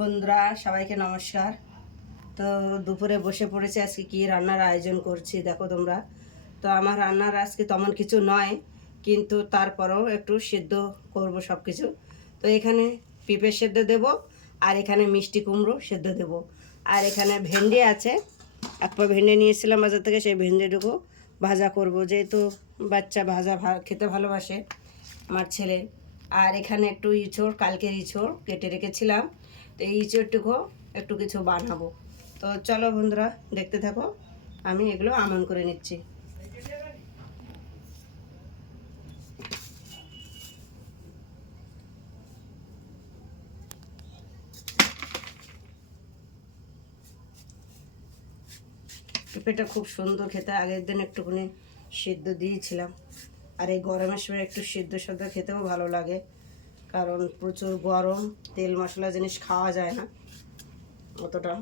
বন্ধুরা সবাইকে নমস্কার। তো দুপুরে বসে পড়েছি, আজকে কি রান্নার আয়োজন করছি দেখো তোমরা। তো আমার রান্নার আজকে তেমন কিছু নয়, কিন্তু তারপরেও একটু সিদ্ধ করব সব কিছু। তো এখানে পেঁপে সেদ্ধ দেব, আর এখানে মিষ্টি কুমড়ো সেদ্ধ দেব, আর এখানে ভেন্ডি আছে। এক পা ভেন্ডি নিয়েছিলাম বাজার থেকে, সেই ভেন্ডিটুকু ভাজা করব, যেহেতু বাচ্চা ভাজা খেতে ভালোবাসে আমার ছেলে। আর এখানে একটু ইঁচড়, কালকের ইঁচড় কেটে রেখেছিলাম, তো এই ইঁচড়টুকু একটু কিছু বানাবো। তো চলো বন্ধুরা দেখতে থাকো, আমি এগুলো আমন করে নিচ্ছি। পেঁপেটা খুব সুন্দর খেতে, আগের দিন একটুখানি সিদ্ধ দিয়েছিলাম। আর এই গরমের সময় একটু সিদ্ধ সাদ্ধ খেতেও ভালো লাগে, কারণ প্রচুর গরম, তেল মশলা জিনিস খাওয়া যায় না অতটা।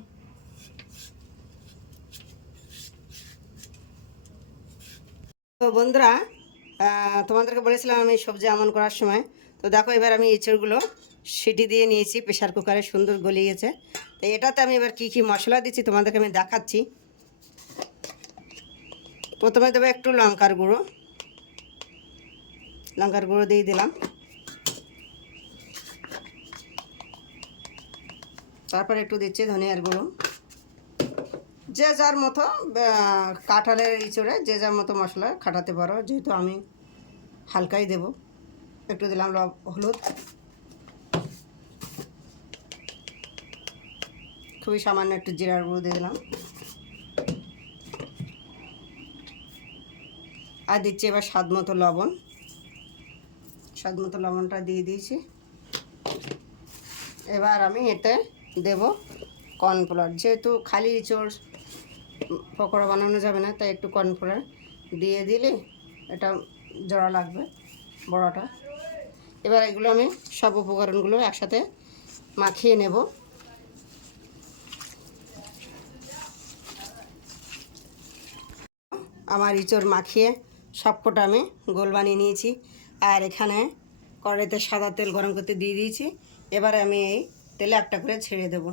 তো বন্ধুরা, তোমাদেরকে বলেছিলাম আমি সবজি আমন করার সময়। তো দেখো এবার আমি এঁচড়গুলো সিটি দিয়ে নিয়েছি, প্রেশার কুকারে সুন্দর গলে গেছে। তো এটাতে আমি এবার কি কি মশলা দিচ্ছি তোমাদেরকে আমি দেখাচ্ছি। প্রথমে দেবো একটু লঙ্কার গুঁড়ো, লঙ্কার গুঁড়ো দিয়ে দিলাম। তারপর একটু দিচ্ছি ধনিয়ার গুঁড়ো। যে যার মতো কাঁঠালের ইঁচড়ে যে যার মতো মশলা খাটাতে পারো, যেহেতু আমি হালকাই দেব। একটু দিলাম হলুদ, খুবই সামান্য একটু জিরার গুঁড়ো দিয়ে দিলাম। আর দিচ্ছি এবার স্বাদ মতো লবণ, স্বাদ মতো লবণটা দিয়ে দিয়েছি। এবার আমি এতে দেব কর্নফ্লাওয়ার, যেহেতু খালি ইঁচড় পকোড়া বানানো যাবে না, তাই একটু কর্নফ্লাওয়ার দিয়ে দিলে এটা জড়া লাগবে বড়াটা। এবার এগুলো আমি সব উপকরণগুলো একসাথে মাখিয়ে নেব। আমার ইঁচড় মাখিয়ে সবকটা আমি গোল বানিয়ে নিয়েছি। আর এখানে কড়াইতে সাদা তেল গরম করতে দিয়ে দিয়েছি। এবারে আমি এই তেলে একটা করে ছেড়ে দেব,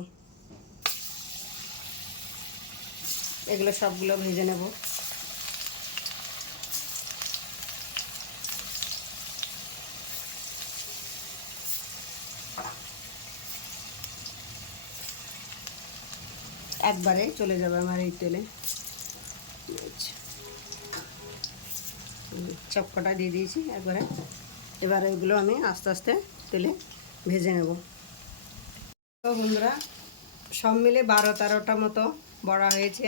এগুলো সবগুলো ভেজে নেব। একবারে চলে যাবে আমার এই তেলে। চপকটা দিয়ে দিয়েছি একবারে। এবার এগুলো আমি আস্তে আস্তে তেলে ভেজে নেব। তো বন্ধুরা, সব মিলে 12-13টা মতো বড়া হয়েছে।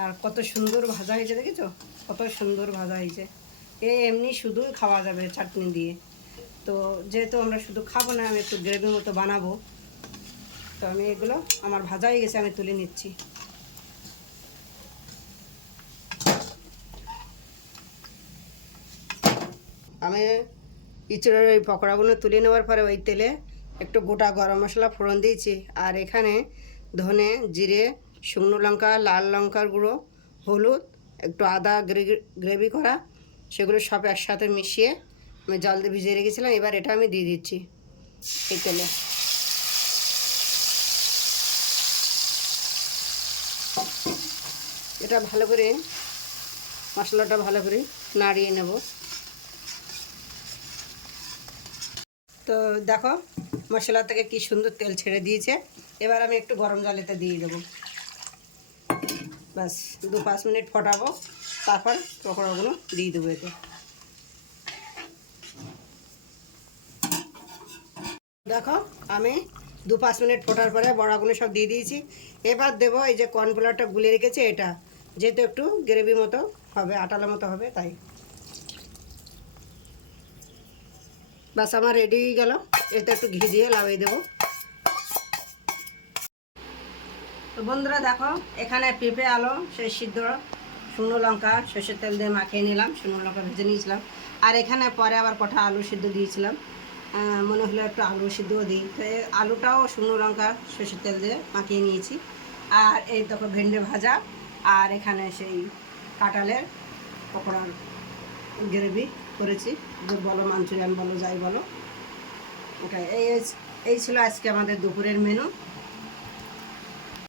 আর কত সুন্দর ভাজা হয়েছে দেখেছো, কত সুন্দর ভাজা হয়েছে। এমনি শুধুই খাওয়া যাবে চাটনি দিয়ে। তো যেহেতু আমরা শুধু খাবো না, আমি একটু গ্রেভি মতো বানাবো, তো আমি এগুলো আমার ভাজা হয়ে গেছে, আমি তুলে নিচ্ছি। আমি ইঁচড়ের ওই পকোড়াগুলো তুলে নেওয়ার পরে ওই তেলে একটু গোটা গরম মশলা ফোড়ন দিয়েছি। আর এখানে ধনে, জিরে, শুকনো লঙ্কা, লাল লঙ্কার গুঁড়ো, হলুদ, একটু আদা গ্রেভি করা, সেগুলো সব একসাথে মিশিয়ে আমি জল দিয়ে ভিজিয়ে রেখেছিলাম। এবার এটা আমি দিয়ে দিচ্ছি এই তেলে। এটা ভালো করে মশলাটা ভালো করে নাড়িয়ে নেব। তো দেখো মশলা থেকে কি সুন্দর তেল ছেড়ে দিয়েছে। এবার আমি একটু গরম জলেতে দিয়ে দেবো, ব্যাস 2-5 মিনিট ফোটাবো, তারপর পকোড়াগুলো দিয়ে দেবো এতে। দেখো আমি 2-5 মিনিট ফোটার পরে বড়াগুলো সব দিয়ে দিয়েছি। এবার দেবো এই যে কর্নফ্লাওয়ারটা গুলে রেখেছি, এটা যেহেতু একটু গ্রেভি মতো হবে, আটালা মতো হবে, তাই। ব্যাস আমার রেডি হয়ে গেল। এতে একটু ঘি দিয়ে লাভিয়ে দেবো। তো বন্ধুরা দেখো, এখানে পেঁপে আলু সেই সিদ্ধ, শুকনো লঙ্কা সর্ষের তেল দিয়ে মাখিয়ে নিলাম, শুকনো লঙ্কা ভেজে নিয়েছিলাম। আর এখানে পরে আবার কটা আলু সিদ্ধ দিয়েছিলাম, মনে হলো একটু আলু সিদ্ধও দিই, তো আলুটাও শুকনো লঙ্কা সর্ষের তেল দিয়ে মাখিয়ে নিয়েছি। আর এই দেখো ভেন্ডি ভাজা, আর এখানে সেই কাঁঠালের পকোড়ার গ্রেভি করেছি, বলো মাঞ্চুরিয়ান বলো যাই বলো, ওটা এই এই ছিল আজকে আমাদের দুপুরের মেনু।